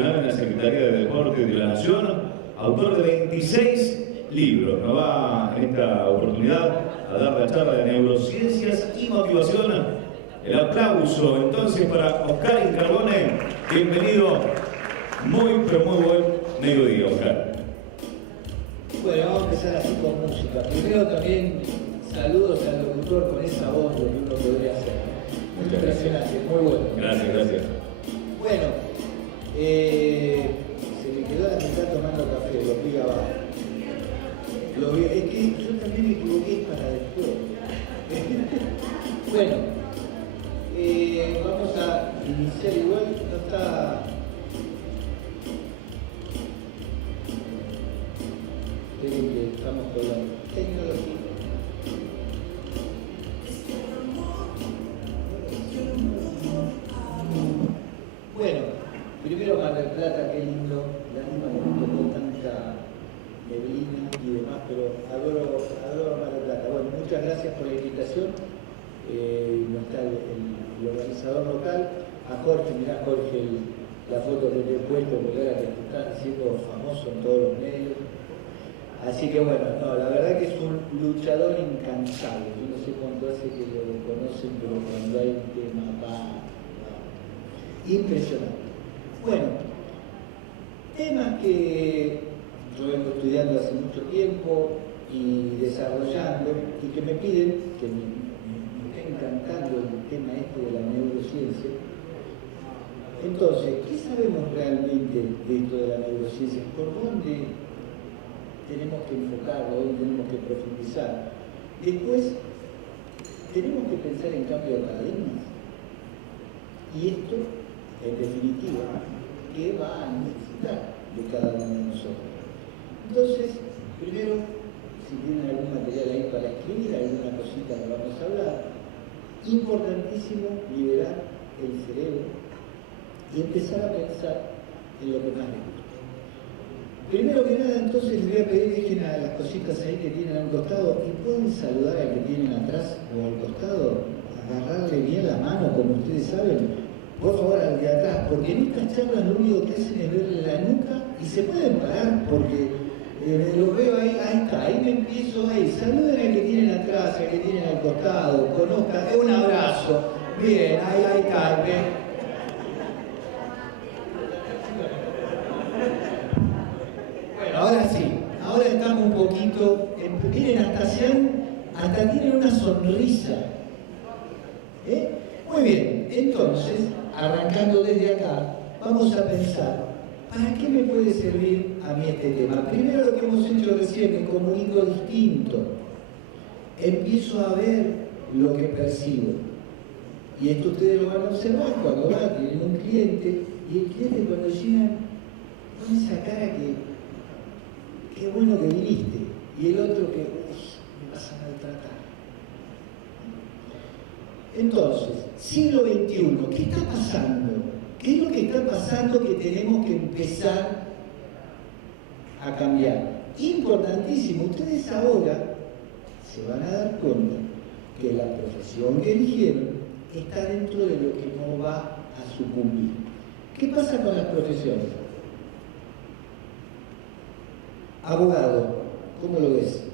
nacional en la Secretaría de Deporte de la Nación, autor de 26 libros. Nos va en esta oportunidad a dar la charla de neurociencias y motivación. El aplauso entonces para Oscar Incarbone. Bienvenido. Muy, pero muy buen mediodía, Oscar. Bueno, vamos a empezar así con música. Primero también saludos al locutor con esa voz, lo que uno podría hacer. Muy impresionante, muy bueno. Gracias, gracias. Bueno, se me quedó la mitad tomando café, lo vi abajo. Es que yo también me equivoqué para después. Bueno, vamos a iniciar igual, no está... Esperen que estamos con la tecnología. Bueno, primero Mar del Plata, qué lindo, lástima que no tocó tanta neblina y demás, pero adoro Mar del Plata. Bueno, muchas gracias por la invitación. No está el organizador local, a Jorge, mirá Jorge la foto que te he puesto, porque ahora que te estás haciendo famoso en todos los medios. Así que bueno, no, la verdad que es un luchador incansable. Yo no sé cuánto hace que lo conocen, pero cuando hay un tema va. Impresionante. Bueno, temas que yo vengo estudiando hace mucho tiempo y desarrollando y que me piden, que me está encantando el tema este de la neurociencia. Entonces, ¿qué sabemos realmente de esto de la neurociencia? ¿Por dónde tenemos que enfocarlo, dónde tenemos que profundizar? Después, tenemos que pensar en cambio de paradigmas. Y esto, en definitiva, ¿qué va a necesitar de cada uno de nosotros? Entonces, primero, si tienen algún material ahí para escribir, alguna cosita que vamos a hablar, importantísimo liberar el cerebro y empezar a pensar en lo que más les gusta. Primero que nada, entonces les voy a pedir que dejen a las cositas ahí que tienen a un costado y pueden saludar al que tienen atrás o al costado, agarrarle bien la mano, como ustedes saben. Por favor, al de atrás, porque en estas charlas lo único que hacen es verle la nuca y se pueden parar porque lo veo ahí, ahí está, ahí me empiezo ahí. Saluden al que tienen atrás, al que tienen al costado, conozcan, un abrazo. Bien, ahí está, ¿ven? Bueno, ahora sí, ahora estamos un poquito, miren, hasta tienen una sonrisa. Muy bien, entonces, arrancando desde acá, vamos a pensar, ¿para qué me puede servir a mí este tema? Primero lo que hemos hecho recién, me comunico distinto. Empiezo a ver lo que percibo. Y esto ustedes lo van a observar cuando tienen un cliente, y el cliente cuando llega pone esa cara que, qué bueno que viniste, y el otro que, me vas a maltratar. Entonces, siglo XXI, ¿qué está pasando? ¿Qué es lo que está pasando que tenemos que empezar a cambiar? Importantísimo, ustedes ahora se van a dar cuenta que la profesión que eligieron está dentro de lo que no va a sucumbir. ¿Qué pasa con las profesiones? Abogado, ¿cómo lo ves?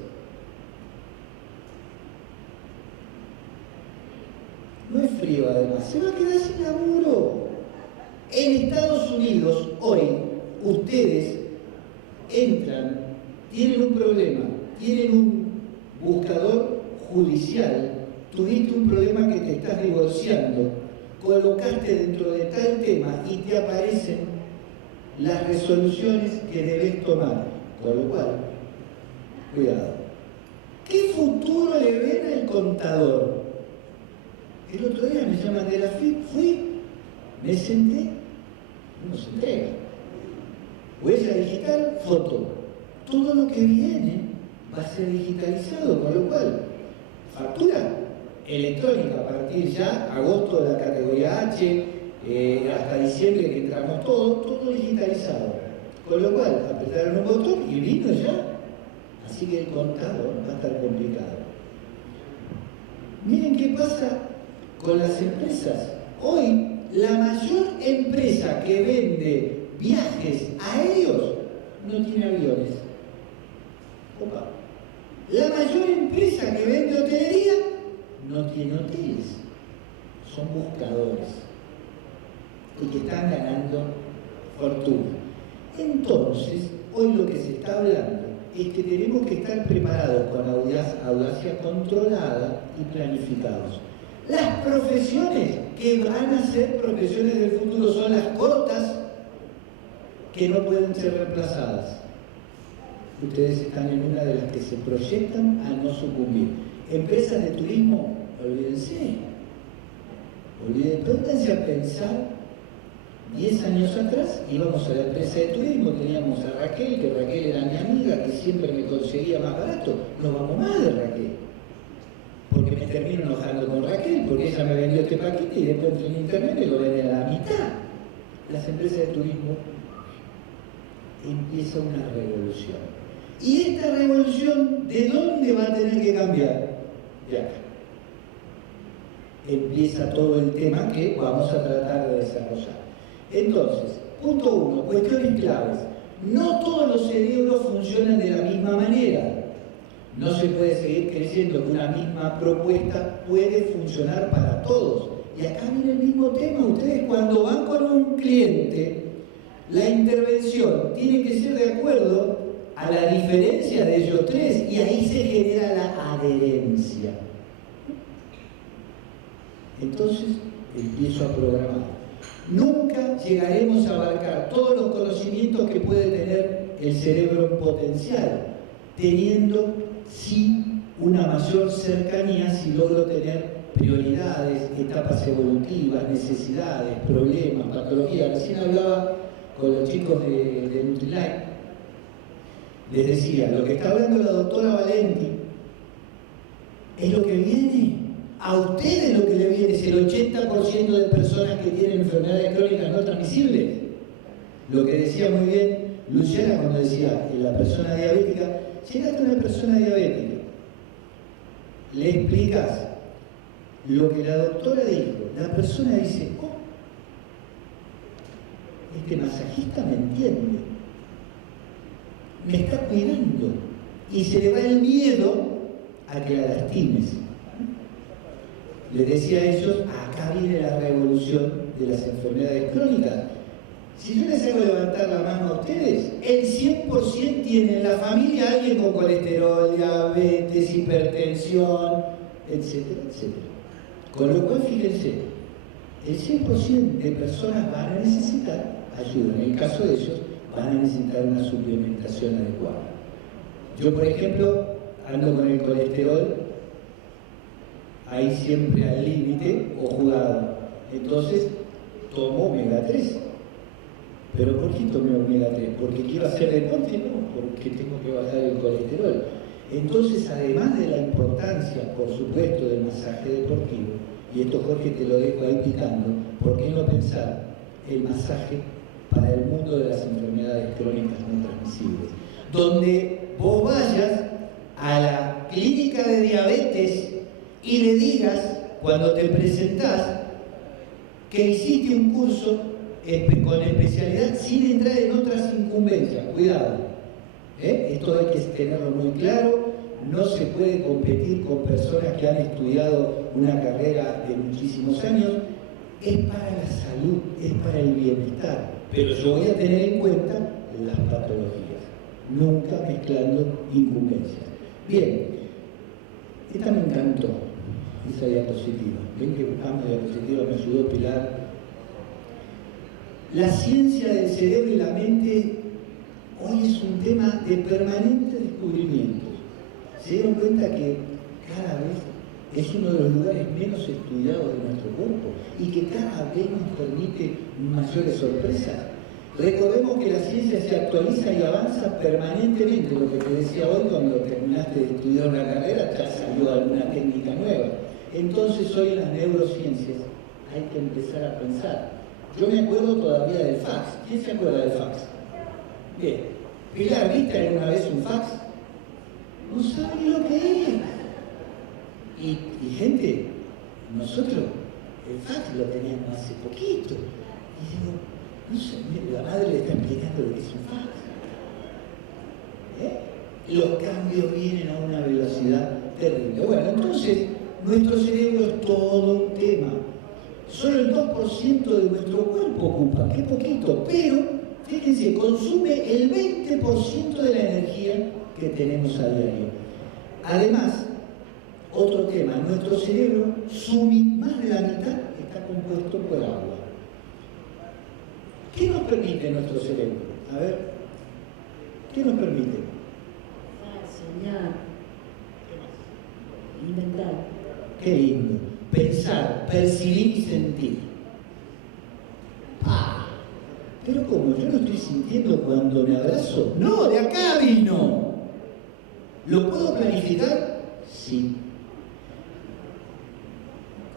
No es frío además, se va a quedar sin laburo. En Estados Unidos, hoy, ustedes entran, tienen un problema, tienen un buscador judicial, tuviste un problema que te estás divorciando, colocaste dentro de tal tema y te aparecen las resoluciones que debes tomar. Con lo cual, cuidado. ¿Qué futuro le ven al contador? El otro día me llaman de la FIP, fui, me senté, no se entrega. Huella digital, foto. Todo lo que viene va a ser digitalizado, con lo cual, factura electrónica a partir ya, agosto de la categoría H, hasta diciembre que entramos todo digitalizado. Con lo cual, apretaron un botón y vino ya. Así que el contador va a estar complicado. Miren qué pasa con las empresas. Hoy, la mayor empresa que vende viajes aéreos, no tiene aviones. Opa. La mayor empresa que vende hotelería no tiene hoteles, son buscadores y que están ganando fortuna. Entonces, hoy lo que se está hablando es que tenemos que estar preparados con audacia controlada y planificados. Las profesiones que van a ser profesiones del futuro son las cortas, que no pueden ser reemplazadas. Ustedes están en una de las que se proyectan a no sucumbir. Empresas de turismo, olvídense. Pónganse a pensar, 10 años atrás íbamos a la empresa de turismo, teníamos a Raquel, que Raquel era mi amiga, que siempre me conseguía más barato. No vamos más de Raquel, porque me termino enojando con Raquel, porque ella me vendió este paquete y después en internet me lo venden a la mitad. Las empresas de turismo, empieza una revolución. ¿Y esta revolución de dónde va a tener que cambiar? De acá. Empieza todo el tema que vamos a tratar de desarrollar. Entonces, punto 1, cuestiones claves. No todos los cerebros funcionan de la misma manera. No se puede seguir creyendo que una misma propuesta puede funcionar para todos. Y acá viene el mismo tema. Ustedes cuando van con un cliente, la intervención tiene que ser de acuerdo a la diferencia de ellos tres, y ahí se genera la adherencia. Entonces empiezo a programar. Nunca llegaremos a abarcar todos los conocimientos que puede tener el cerebro potencial, teniendo sí una mayor cercanía si logro tener prioridades, etapas evolutivas, necesidades, problemas, patologías. Recién hablaba con los chicos de Nutrilite, les decía, lo que está hablando la doctora Valenti es lo que viene. A ustedes lo que le viene es el 80% de personas que tienen enfermedades crónicas no transmisibles. Lo que decía muy bien Luciana cuando decía, la persona diabética, llegaste a una persona diabética, le explicas lo que la doctora dijo, la persona dice, oh, este masajista me entiende, me está cuidando, y se le va el miedo a que la lastimes. Les decía a ellos, acá viene la revolución de las enfermedades crónicas. Si yo les hago levantar la mano a ustedes, el 100% tiene en la familia alguien con colesterol, diabetes, hipertensión, etcétera, etcétera. Con lo cual, fíjense, el 100% de personas van a necesitar ayuda. En el caso de ellos, van a necesitar una suplementación adecuada. Yo, por ejemplo, ando con el colesterol ahí siempre al límite o jugado. Entonces, tomo omega 3. ¿Pero por qué tomé omega 3? ¿Porque quiero hacer deporte? No, porque tengo que bajar el colesterol. Entonces, además de la importancia, por supuesto, del masaje deportivo, y esto, Jorge, te lo dejo ahí picando, ¿por qué no pensar el masaje para el mundo de las enfermedades crónicas no transmisibles? Donde vos vayas a la clínica de diabetes y le digas, cuando te presentás, que hiciste un curso con especialidad sin entrar en otras incumbencias. Cuidado, esto hay que tenerlo muy claro. No se puede competir con personas que han estudiado una carrera de muchísimos años. Es para la salud, es para el bienestar, pero yo voy a tener en cuenta las patologías, nunca mezclando incumbencias. Bien, esta me encantó, esa diapositiva. Ven que buscando diapositiva, me ayudó Pilar. La ciencia del cerebro y la mente hoy es un tema de permanente descubrimiento. Se dieron cuenta que cada vez es uno de los lugares menos estudiados de nuestro cuerpo y que cada vez nos permite mayores sorpresas. Recordemos que la ciencia se actualiza y avanza permanentemente. Lo que te decía hoy, cuando terminaste de estudiar una carrera, ya salió alguna técnica nueva. Entonces hoy en las neurociencias hay que empezar a pensar. Yo me acuerdo todavía del fax. ¿Quién se acuerda del fax? Bien. Pilar, ¿viste alguna vez un fax? No saben lo que es. Y gente, nosotros el fax lo teníamos hace poquito. Y digo, no sé, la madre le está los cambios vienen a una velocidad terrible. Bueno, entonces, nuestro cerebro es todo un tema. Solo el 2% de nuestro cuerpo ocupa, qué poquito, pero fíjense, consume el 20% de la energía que tenemos a diario. Además, otro tema, nuestro cerebro, más de la mitad está compuesto por agua. ¿Qué nos permite nuestro cerebro? A ver, ¿qué nos permite? Soñar, inventar. Qué lindo. Pensar, percibir y sentir. ¡Ah! Pero ¿cómo? ¿Yo lo estoy sintiendo cuando me abrazo? ¡No! ¡De acá vino! ¿Lo puedo planificar? Sí.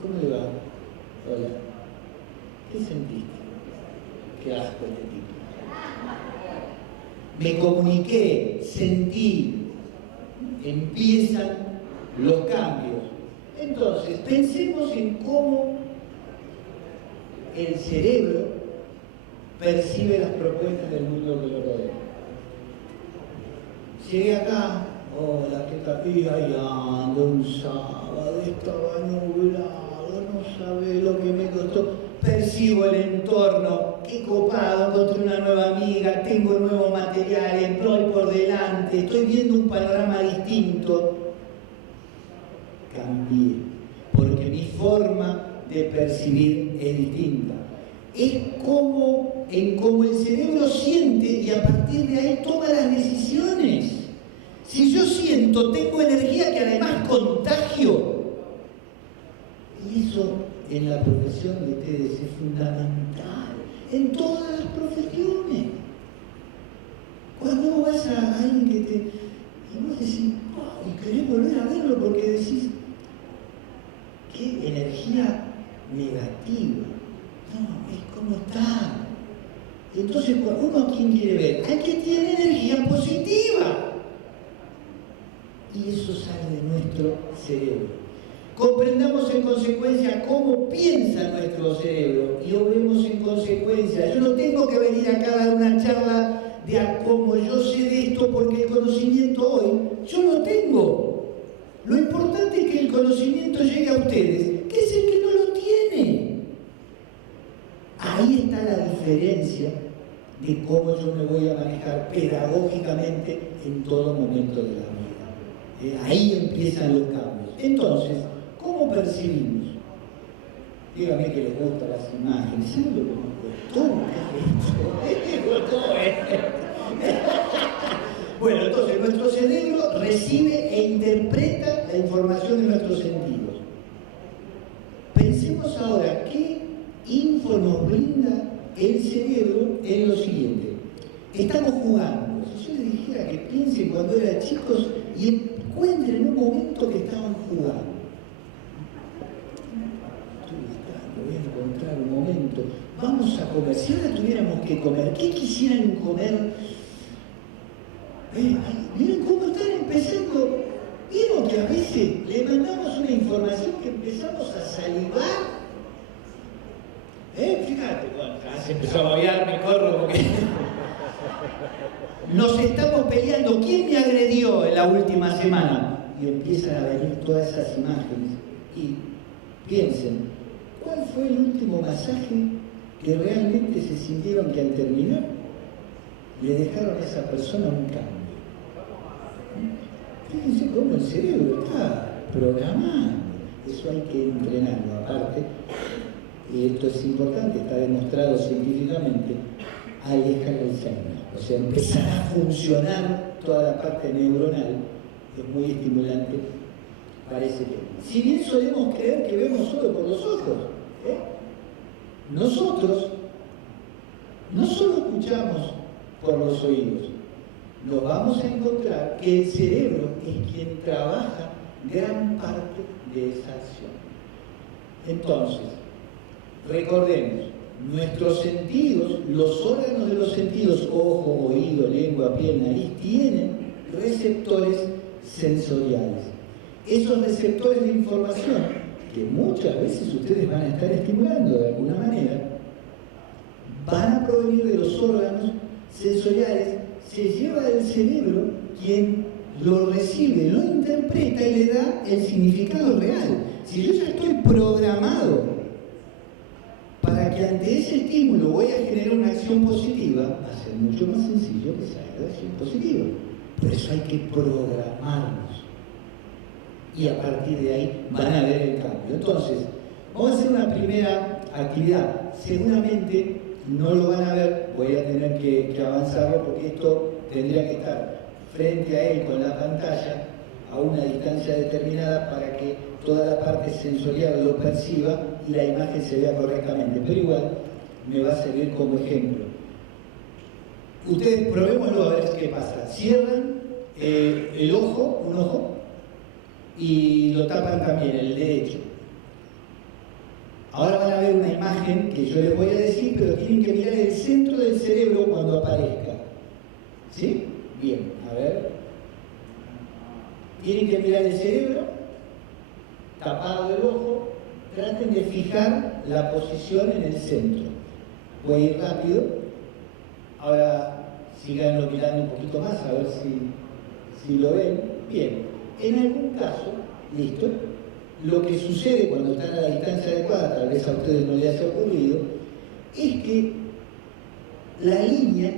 ¿Cómo le va? Hola. ¿Qué sentiste? Qué asco este tipo. Me comuniqué, sentí. Empiezan los cambios. Entonces, pensemos en cómo el cerebro percibe las propuestas del mundo que lo rodea. Llegué acá, hola, ¿qué tal? Y ahí ando un sábado, estaba nublado, no sabe lo que me costó. Percibo el entorno, qué copado, encontré una nueva amiga, tengo nuevo material, voy por delante, estoy viendo un panorama distinto. Cambié, porque mi forma de percibir es distinta. Es como el cerebro siente y a partir de ahí toma las decisiones. Si yo siento, tengo energía que además contagio. Y eso en la profesión de ustedes es fundamental, en todas las profesiones. Cuando vos vas a alguien que te... y vos decís, oh, y querés volver a verlo porque decís, qué energía negativa. No, es como está. Entonces, ¿uno a quién quiere ver? Al que tiene energía positiva. Y eso sale de nuestro cerebro. Comprendamos en consecuencia cómo piensa nuestro cerebro y obremos en consecuencia. Yo no tengo que venir acá a dar una charla de a cómo yo sé de esto porque el conocimiento hoy yo lo tengo. Lo importante es que el conocimiento llegue a ustedes, que es el que no lo tiene. Ahí está la diferencia de cómo yo me voy a manejar pedagógicamente en todo momento de la vida. Ahí empiezan los cambios. Entonces, ¿cómo percibimos? Dígame que les gustan las imágenes. ¿Saben lo que me costó? Bueno, entonces nuestro cerebro recibe e interpreta la información de nuestros sentidos. Pensemos ahora qué info nos brinda el cerebro en lo siguiente. Estamos jugando. Si yo les dijera que piensen cuando eran chicos y encuentren un momento que estaban jugando. Voy a encontrar un momento. Vamos a comer. Si ahora tuviéramos que comer, ¿qué quisieran comer? Miren cómo están empezando. ¿Vieron que a veces le mandamos una información que empezamos a salivar? Fíjate, bueno, se empezó a babear, me corro porque... Nos estamos peleando. ¿Quién me agredió en la última semana? Y empiezan a venir todas esas imágenes. Y piensen, ¿cuál fue el último masaje que realmente se sintieron que al terminar le dejaron a esa persona un cambio? Fíjense cómo el cerebro está programado. Eso hay que entrenarlo. Aparte, y esto es importante, está demostrado científicamente, aleja el Alzheimer. O sea, empezará a funcionar toda la parte neuronal, es muy estimulante, parece que. Si bien solemos creer que vemos solo por los ojos, nosotros no solo escuchamos por los oídos, nos vamos a encontrar que el cerebro es quien trabaja gran parte de esa acción. Entonces, recordemos, nuestros sentidos, los órganos de los sentidos, ojo, oído, lengua, piel, nariz, tienen receptores sensoriales. Esos receptores de información, que muchas veces ustedes van a estar estimulando de alguna manera, van a provenir de los órganos sensoriales, se lleva del cerebro quien lo recibe, lo interpreta y le da el significado real. Si yo ya estoy programado para que ante ese estímulo voy a generar una acción positiva, va a ser mucho más sencillo que salga la acción positiva. Por eso hay que programarnos. Y a partir de ahí van a ver el cambio. Entonces, vamos a hacer una primera actividad. Seguramente no lo van a ver, voy a tener que avanzarlo porque esto tendría que estar frente a él con la pantalla a una distancia determinada para que toda la parte sensorial lo perciba y la imagen se vea correctamente. Pero igual me va a servir como ejemplo. Ustedes probémoslo a ver qué pasa. Cierran el ojo, un ojo, y lo tapan también, el derecho. Ahora van a ver una imagen que yo les voy a decir, pero tienen que mirar el centro del cerebro cuando aparezca. ¿Sí? Bien, a ver. Tienen que mirar el cerebro, tapado el ojo, traten de fijar la posición en el centro. Voy a ir rápido. Ahora síganlo mirando un poquito más, a ver si lo ven. Bien, en algún caso, listo, lo que sucede cuando están a la distancia adecuada, tal vez a ustedes no les haya ocurrido, es que la línea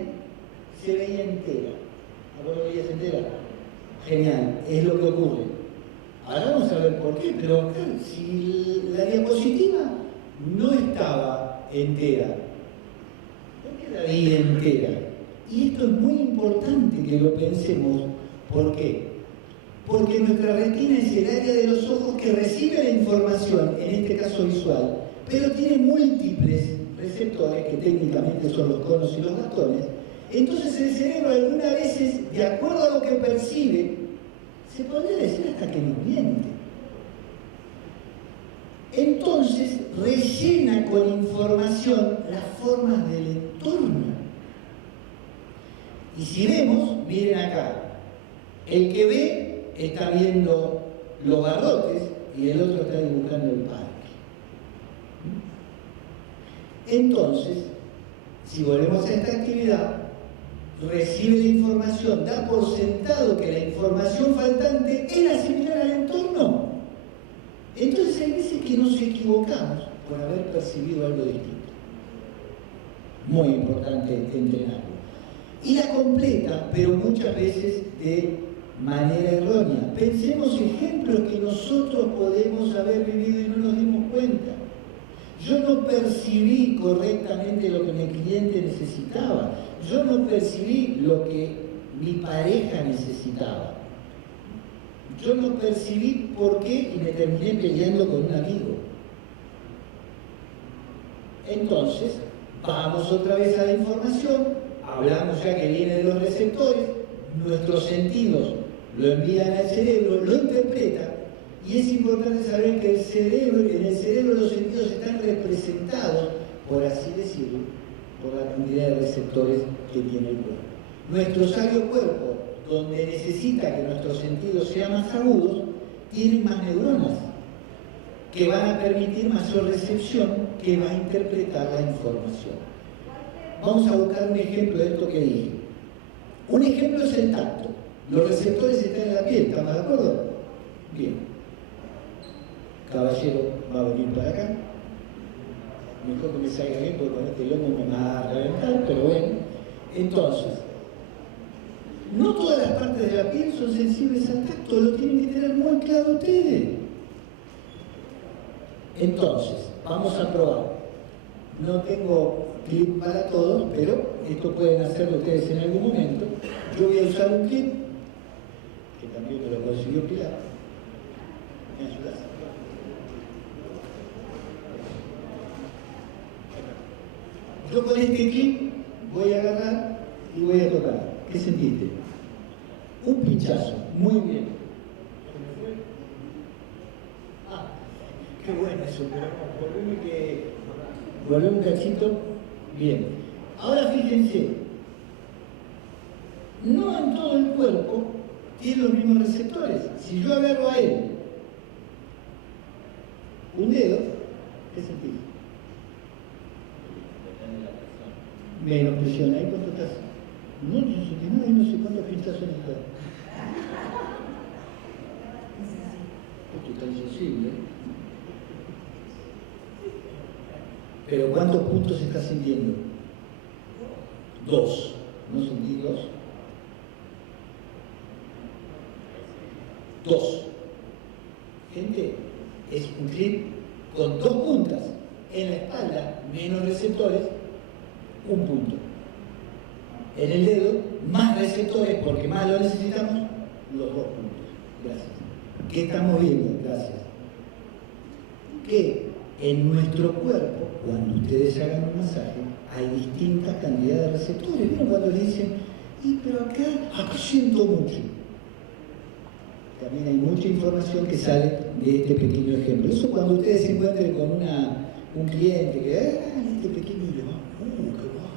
se veía entera. ¿A vos lo veías entera? Genial, es lo que ocurre. Ahora vamos a ver por qué, pero si la diapositiva no estaba entera, ¿por qué la veía entera? Y esto es muy importante que lo pensemos. ¿Por qué? Porque nuestra retina es el área de los ojos que recibe la información, en este caso visual, pero tiene múltiples receptores, que técnicamente son los conos y los bastones. Entonces el cerebro algunas veces, de acuerdo a lo que percibe, se podría decir hasta que nos miente. Entonces rellena con información las formas del entorno. Y si vemos, miren acá, el que ve está viendo los barrotes y el otro está dibujando el parque. Entonces, si volvemos a esta actividad, recibe la información, da por sentado que la información faltante era similar al entorno. Entonces hay veces que nos equivocamos por haber percibido algo distinto. Muy importante entrenarlo. Y la completa, pero muchas veces de manera errónea. Pensemos ejemplos que nosotros podemos haber vivido y no nos dimos cuenta. Yo no percibí correctamente lo que mi cliente necesitaba. Yo no percibí lo que mi pareja necesitaba. Yo no percibí por qué y me terminé peleando con un amigo. Entonces, vamos otra vez a la información, hablamos ya que viene de los receptores, nuestros sentidos lo envían al cerebro, lo interpretan, y es importante saber que en el cerebro los sentidos están representados, por así decirlo, por la cantidad de receptores que tiene el cuerpo. Nuestro sabio cuerpo, donde necesita que nuestros sentidos sean más agudos, tienen más neuronas que van a permitir mayor recepción, que va a interpretar la información. Vamos a buscar un ejemplo de esto que dije. Un ejemplo es el tacto. Los receptores están en la piel, ¿estamos de acuerdo? Bien. Caballero va a venir para acá. Mejor que me salga bien porque con este lomo me va a reventar, pero bueno. Entonces, no todas las partes de la piel son sensibles al tacto, lo tienen que tener muy claro ustedes. Entonces, vamos a probar. No tengo clip para todos, pero esto pueden hacerlo ustedes en algún momento. Yo voy a usar un clip, que también me lo consiguió Pilar. ¿Me ayudas? Yo con este clip voy a agarrar y voy a tocar. ¿Qué sentiste? Un pinchazo. Muy bien. Ah, qué bueno eso, pero volvemos un cachito. Bien. Ahora fíjense, no en todo el cuerpo tiene los mismos receptores. Si yo agarro a él un dedo, ¿qué sentís? Menos presión. ¿Ahí cuánto estás? No, 69 y no sé cuántos pintazos necesitas. Esto está insensible. Pero ¿cuántos puntos estás sintiendo? 2. ¿No sentís 2? 2. Gente, es un clip con 2 puntas en la espalda, menos receptores, 1 punto. En el dedo, más receptores porque más lo necesitamos, los 2 puntos. Gracias. ¿Qué estamos viendo? Gracias. Que en nuestro cuerpo, cuando ustedes hagan un masaje, hay distintas cantidades de receptores. ¿Vieron cuando le dicen, pero acá siento mucho? También hay mucha información que sale de este pequeño ejemplo. Eso cuando ustedes se encuentren con un cliente que, este pequeño le va, qué bárbaro.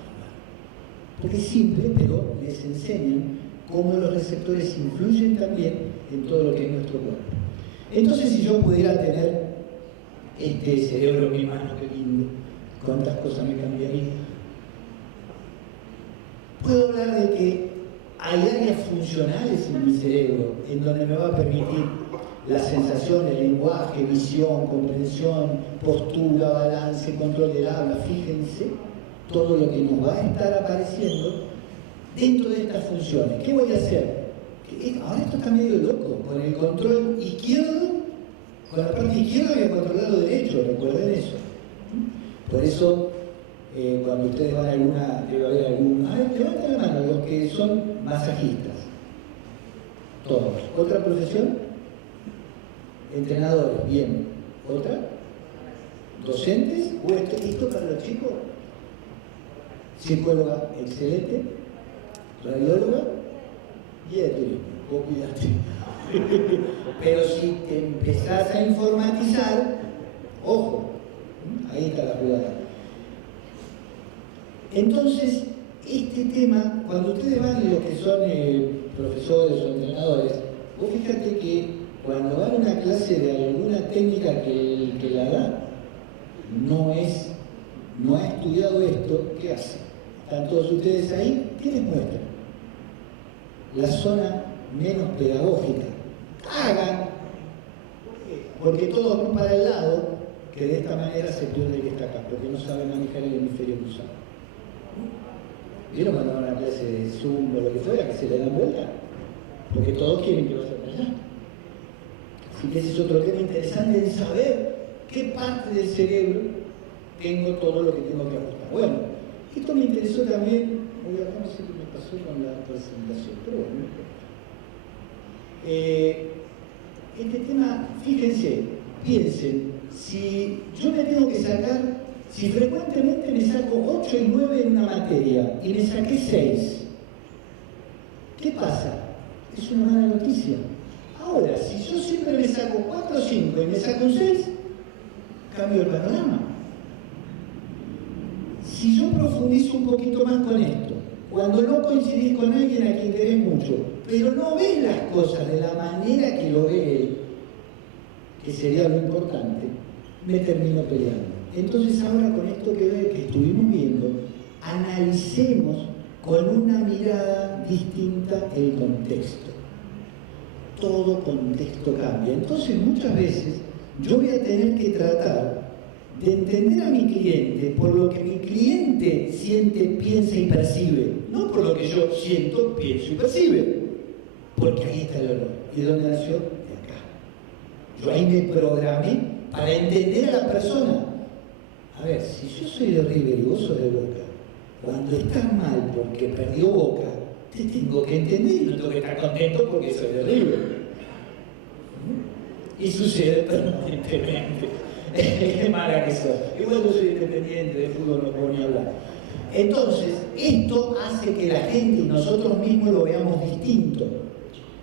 Porque es simple, pero les enseñan cómo los receptores influyen también en todo lo que es nuestro cuerpo. Entonces, si yo pudiera tener este cerebro en mi mano, qué lindo, cuántas cosas me cambiaría. Puedo hablar de que hay áreas funcionales en mi cerebro en donde me va a permitir la sensación, el lenguaje, visión, comprensión, postura, balance, control del habla. Fíjense todo lo que nos va a estar apareciendo dentro de estas funciones. ¿Qué voy a hacer? Ahora esto está medio loco, con el control izquierdo, con la parte izquierda voy a controlar lo derecho, recuerden eso. Por eso, cuando ustedes van a alguna, debe haber algún, levanten la mano, los que son masajistas, todos. ¿Otra profesión? Entrenadores, bien. ¿Otra? ¿Docentes? ¿O esto para los chicos? Psicóloga, excelente. Radióloga, guía de turismo, vos cuidate. Pero si te empezás a informatizar, ojo, ahí está la jugada. Entonces, este tema, cuando ustedes van y los que son profesores o entrenadores, vos fíjate que cuando van a una clase de alguna técnica que el que la da no ha estudiado esto, ¿qué hace? Están todos ustedes ahí, ¿qué les muestra? La zona menos pedagógica. Hagan, porque todos van para el lado, que de esta manera se pierde el que está acá, porque no sabe manejar el hemisferio cruzado. ¿Vieron cuando van a una clase de Zoom o lo que fuera, que se le dan vuelta? Porque todos quieren que vaya para allá. Así que ese es otro tema interesante de saber qué parte del cerebro tengo todo lo que tengo que ajustar. Bueno, esto me interesó también, hoy acá no sé qué me pasó con la presentación, pero bueno, no importa. Este tema, fíjense, piensen, si yo me tengo que sacar, si frecuentemente me saco 8 y 9 en una materia y me saqué 6, ¿qué pasa? Es una mala noticia. Ahora, si yo siempre me saco 4 o 5 y me saco un 6, cambio el panorama. Si yo profundizo un poquito más con esto, cuando no coincidís con alguien a quien querés mucho, pero no ves las cosas de la manera que lo ve él, que sería lo importante, me termino peleando. Entonces ahora con esto que estuvimos viendo, analicemos con una mirada distinta el contexto. Todo contexto cambia. Entonces muchas veces yo voy a tener que tratar de entender a mi cliente por lo que mi cliente siente, piensa y percibe, no por lo que yo siento, pienso y percibe. Porque ahí está el error. ¿Y de dónde nació? De acá. Yo ahí me programé para entender a la persona. A ver, si yo soy de River y vos sos de Boca, cuando estás mal porque perdió Boca, te tengo que entender y no tengo que estar contento porque soy de River. Y sucede permanentemente. Es mala que soy. Igual yo soy independiente, de fútbol no puedo ni hablar. Entonces, esto hace que la gente y nosotros mismos lo veamos distinto.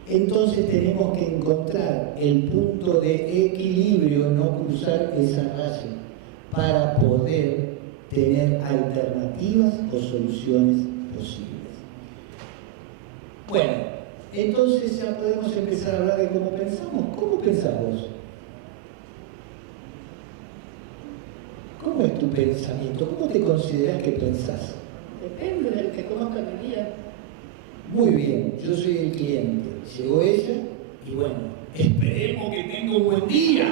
Entonces tenemos que encontrar el punto de equilibrio, no cruzar esa raya, para poder tener alternativas o soluciones posibles. Bueno, entonces ya podemos empezar a hablar de cómo pensamos. ¿Cómo pensamos? ¿Cómo es tu pensamiento? ¿Cómo te consideras que pensás? Depende de lo que conozca mi vida. Muy bien, yo soy el cliente. Llegó ella y bueno, esperemos que tenga un buen día.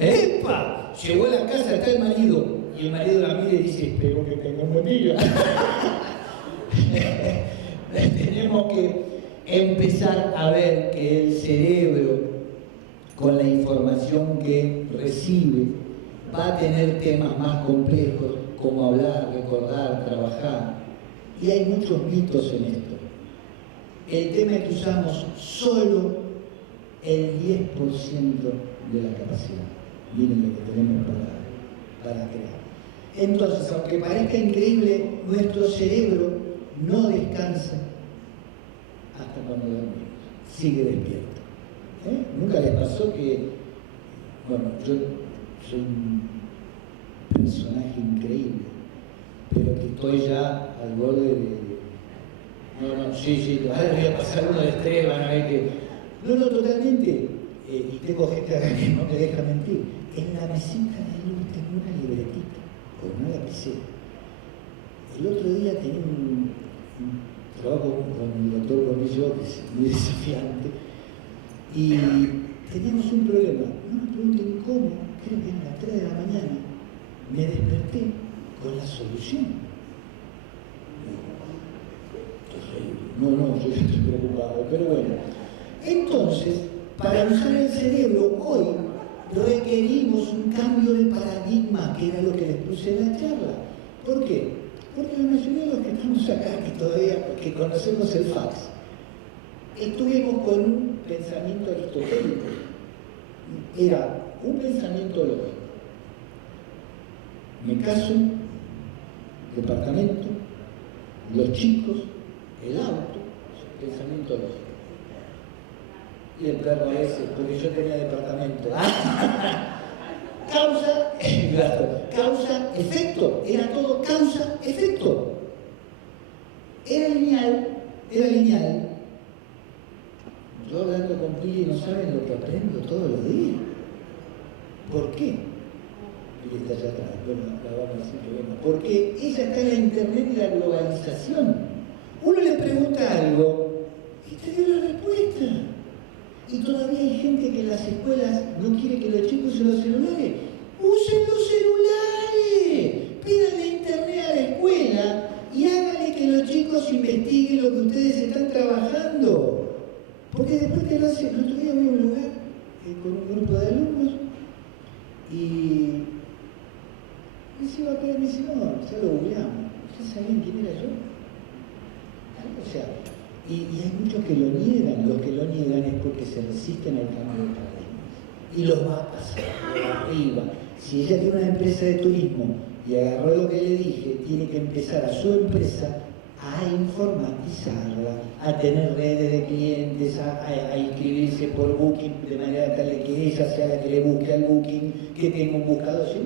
¡Epa! Llegó a la casa, está el marido. Y el marido la mira y dice, espero que tenga un buen día. Tenemos que empezar a ver que el cerebro, con la información que recibe, va a tener temas más complejos, como hablar, recordar, trabajar. Y hay muchos mitos en esto. El tema es que usamos solo el 10% de la capacidad. Miren lo que tenemos para crear. Entonces, aunque parezca increíble, nuestro cerebro no descansa hasta cuando dormimos. Sigue despierto. ¿Nunca les pasó que, bueno, yo soy un personaje increíble, pero que estoy ya al borde de... Sí, ahora voy a pasar uno de estrés, van a ver que... No, totalmente. Y tengo gente acá que no me deja mentir. En la mesita de luz tengo una libretita, con una lapicera. El otro día tenía un trabajo con el doctor Gomillo, que es muy desafiante, y teníamos un problema. No me pregunten cómo, creo que eran las 3 de la mañana, me desperté con la solución. No, yo estoy preocupado, pero bueno. Entonces, para usar el cerebro hoy requerimos un cambio de paradigma, que era lo que les puse en la charla. ¿Por qué? Porque la mayoría de los que estamos acá, que todavía que conocemos el fax, estuvimos con un pensamiento aristotélico. Era un pensamiento lógico. Me caso, departamento, los chicos, el auto, pensamiento lógico. Y el perro a veces, porque yo tenía departamento. Causa, efecto. Era todo causa, efecto. Era lineal. Yo hablando con Pili no saben lo que aprendo todos los días. ¿Por qué? Pili está allá atrás, bueno, la vamos a decir que venga. Porque ella está en la internet y la globalización. Uno le pregunta algo y te dio la respuesta. Y todavía hay gente que en las escuelas no quiere que los chicos usen los celulares. ¡Usen los celulares! Pídanle internet a la escuela y háganle que los chicos investiguen lo que ustedes están trabajando. Porque después te lo hacen. El otro día voy a un lugar con un grupo de alumnos y se iba a pedir, me dice, no, ya lo googleamos. ¿Ya sabían quién era yo? O sea, y hay muchos que lo niegan. Los que lo niegan es porque se resisten al cambio de paradigmas. Y los va a pasar por arriba. Si ella tiene una empresa de turismo y agarró lo que le dije, tiene que empezar a su empresa a informatizarla, a tener redes de clientes, a inscribirse por Booking, de manera tal de que ella sea la que le busque al Booking, que tenga un buscador. Si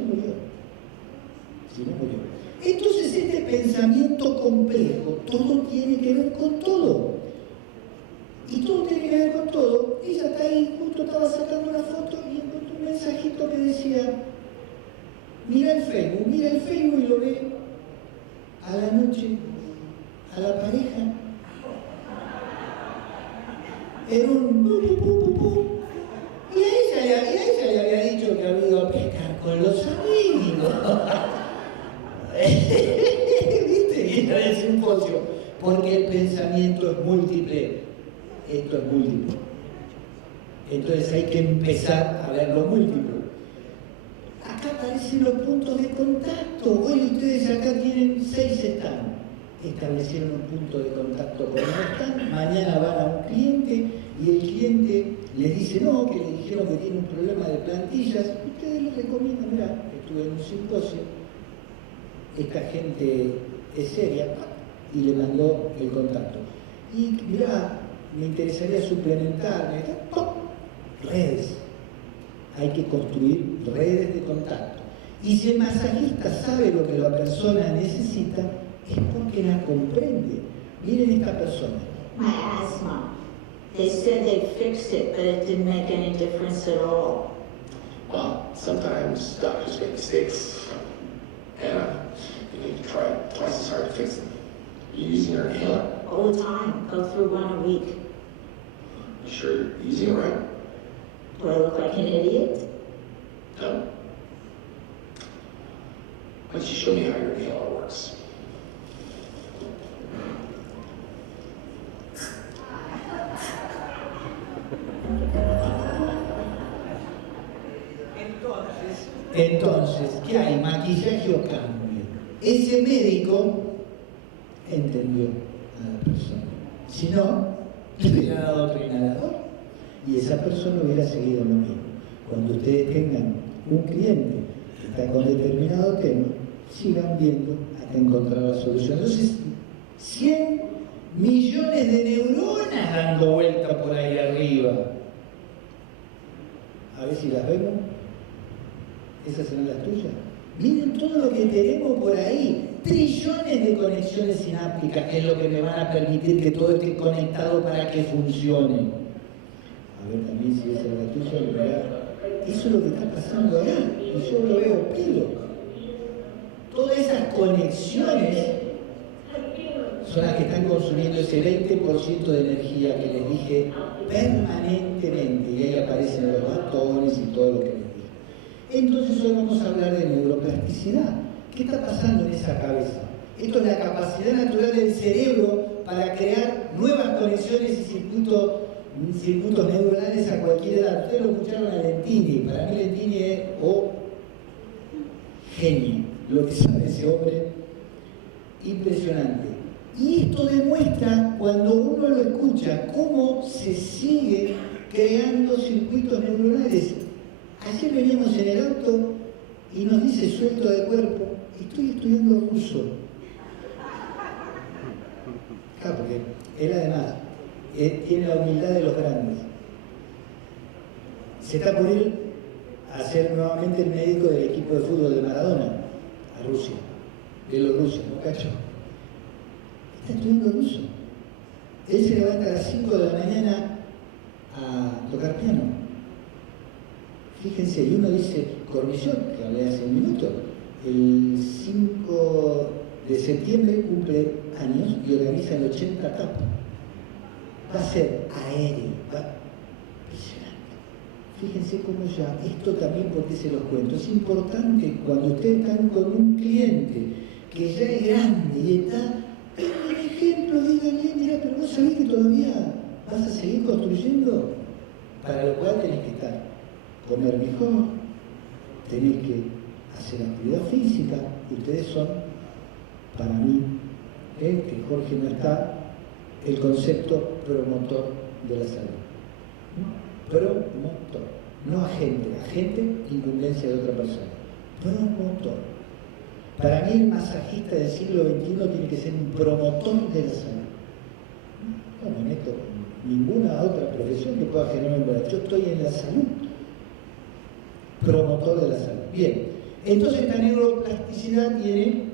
no murió. Entonces este pensamiento complejo, todo tiene que ver con todo. Y todo tiene que ver con todo. Ella está ahí, justo estaba sacando una foto y encontró un mensajito que decía, mira el Facebook y lo ve a la noche, a la pareja, en un y a ella le había dicho que había ido a pescar con los amigos. ¿Viste? Y era el simposio, porque el pensamiento es múltiple. Esto es múltiple. Entonces hay que empezar a ver lo múltiplo. Acá aparecen los puntos de contacto. Hoy ustedes acá tienen 6 stands. Establecieron un punto de contacto con un stand. Mañana van a un cliente y el cliente les dice no, que le dijeron que tiene un problema de plantillas. Ustedes les recomiendan, mirá, estuve en un simposio. Esta gente es seria y le mandó el contacto. Y mirá, me interesaría suplementarme. Redes. Hay que construir redes de contacto. Y si el masajista sabe lo que la persona necesita, es porque la comprende. Miren esta persona. My asthma. They said they fixed it, but it didn't make any difference at all. Well, sometimes doctors make mistakes, and you need to try twice as hard to fix them. You using your inhaler? All the time. Go through one a week. You sure you're using it right? Do I look like an idiot? No. Why don't you show me how your inhaler works? Entonces, ¿qué hay? ¿Maquillaje o cambio? Ese médico entendió a la persona. Si no, le hubiera dado otro inhalador y esa persona hubiera seguido lo mismo. Cuando ustedes tengan un cliente que está con determinado tema, sigan viendo hasta encontrar la solución. Entonces, 100 millones de neuronas dando vuelta por ahí arriba. A ver si las vemos. ¿Esas serán las tuyas? Miren todo lo que tenemos por ahí. Trillones de conexiones sinápticas, que es lo que me van a permitir que todo esté conectado para que funcione. A ver también si esa es la tuya, ¿verdad? Eso es lo que está pasando acá. Y yo lo veo pelo. Todas esas conexiones son las que están consumiendo ese 20% de energía que les dije permanentemente. Y ahí aparecen los bastones y todo lo que les dije. Entonces hoy vamos a hablar de neuroplasticidad. ¿Qué está pasando en esa cabeza? Esto es la capacidad natural del cerebro para crear nuevas conexiones y circuitos neuronales a cualquier edad. Ustedes lo escucharon a Lentini. Para mí Lentini es genio. Lo que sabe ese hombre, impresionante. Y esto demuestra, cuando uno lo escucha, cómo se sigue creando circuitos neuronales. Ayer veníamos en el auto y nos dice suelto de cuerpo, estoy estudiando ruso. Claro, porque él además tiene la humildad de los grandes. Se está por ir a ser nuevamente el médico del equipo de fútbol de Maradona, a Rusia, Bielorrusia, ¿no cacho? Está estudiando ruso. Él se levanta a las 5 de la mañana a tocar piano. Fíjense, y uno dice, Cornillot, que hablé hace un minuto, el 5 de septiembre cumple años y organiza el 80 TAP. Va a ser aéreo, impresionante. Fíjense cómo ya, esto también porque se los cuento, es importante cuando ustedes están con un cliente que ya es grande y está, por ejemplo, díganle, mira, pero vos sabés que todavía vas a seguir construyendo, para lo cual tenés que estar. Comer mejor, tenés que hacer actividad física. Ustedes son, para mí, que Jorge no está, el concepto promotor de la salud. Promotor, no agente. Agente, incumbencia de otra persona. Promotor. Para mí, el masajista del siglo XXI tiene que ser un promotor de la salud. No me meto en ninguna otra profesión que pueda generar un valor. Yo estoy en la salud. Promotor de la salud. Bien, entonces esta neuroplasticidad tiene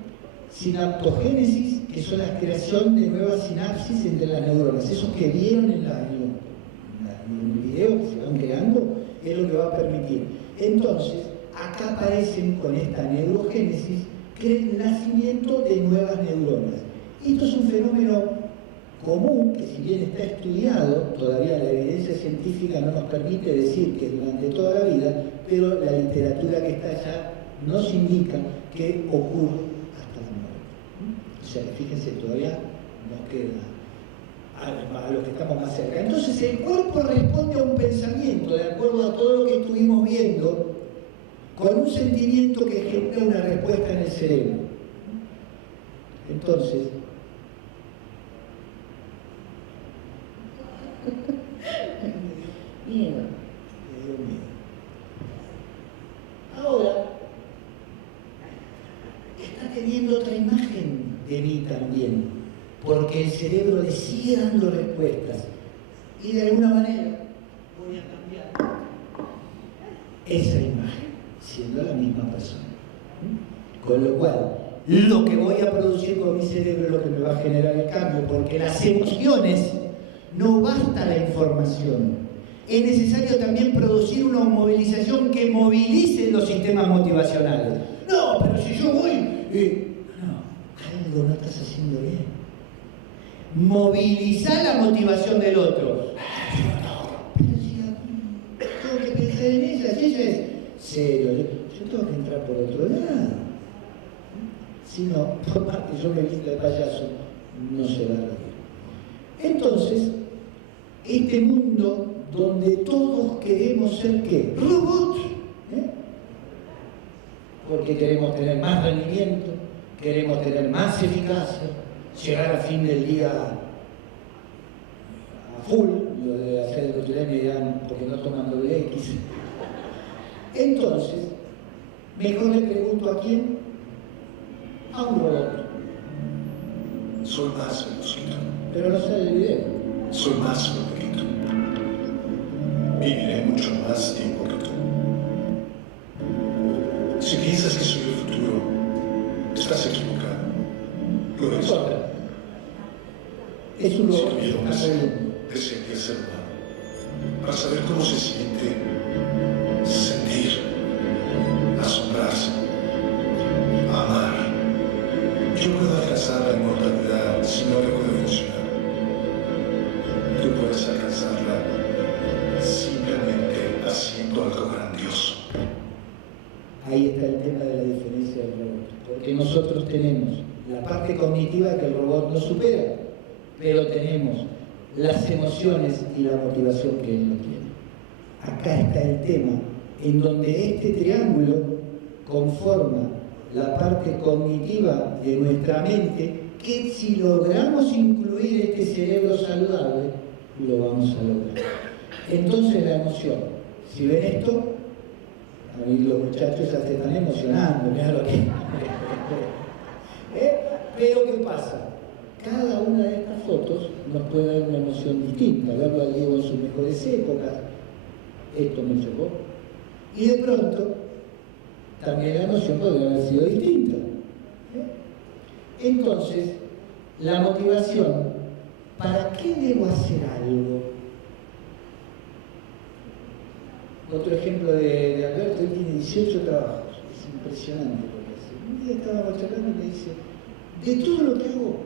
sinaptogénesis, que son la creación de nuevas sinapsis entre las neuronas. Esos que vieron en el video que se van creando es lo que va a permitir. Entonces, acá aparecen con esta neurogénesis el nacimiento de nuevas neuronas. Esto es un fenómeno común que, si bien está estudiado, todavía la evidencia científica no nos permite decir que durante toda la vida, pero la literatura que está allá nos indica que ocurre hasta la muerte. O sea, fíjense, todavía nos queda a los que estamos más cerca. Entonces el cuerpo responde a un pensamiento, de acuerdo a todo lo que estuvimos viendo, con un sentimiento que genera una respuesta en el cerebro. Entonces, Miedo. Ahora, está teniendo otra imagen de mí también, porque el cerebro le sigue dando respuestas y de alguna manera voy a cambiar esa imagen, siendo la misma persona. Con lo cual, lo que voy a producir con mi cerebro es lo que me va a generar el cambio, porque las emociones no basta la información. Es necesario también producir una movilización que movilice los sistemas motivacionales. No, pero si yo voy... no, algo no estás haciendo bien. movilizar la motivación del otro. Pero si tengo que pensar en ella, si ella es serio, yo tengo que entrar por otro lado. Si no, por más que yo me vista de payaso, no se va a reír. Entonces, este mundo donde todos queremos ser ¿qué? Robots. Porque queremos tener más rendimiento, queremos tener más eficacia, llegar al fin del día a full, lo de hacer el cotidiano me dirán porque no toman doble X. Entonces, mejor le pregunto a quién, a un robot. Soy más veloz que tú. Pero no sale el video. Soy más fuerte que tú. Viviré mucho más tiempo que tú. Si piensas que soy el futuro, estás equivocado. Lo es. Es un Si robot. tuviera un Está deseo bien. de sentir ser humano, para saber cómo se siente sentir, asombrarse, amar. Yo puedo alcanzar la inmortalidad si no dejo de funcionar. Tú puedes alcanzarla simplemente haciendo algo grandioso. Ahí está el tema de la diferencia del robot. Porque nosotros tenemos la parte cognitiva que el robot no supera, pero tenemos las emociones y la motivación que él no tiene. Acá está el tema en donde este triángulo conforma la parte cognitiva de nuestra mente, que si logramos incluir este cerebro saludable, lo vamos a lograr. Entonces la emoción, si ven esto, a mí los muchachos ya se están emocionando, mirá lo que... Pero ¿qué pasa? Cada una de estas fotos nos puede dar una emoción distinta, verlo al Diego en sus mejores épocas, esto me chocó, y de pronto también la emoción podría haber sido distinta. Entonces, la motivación, ¿para qué debo hacer algo? Otro ejemplo de Alberto, él tiene 18 trabajos, es impresionante lo que hace. Un día estábamos charlando y me dice, de todo lo que hago,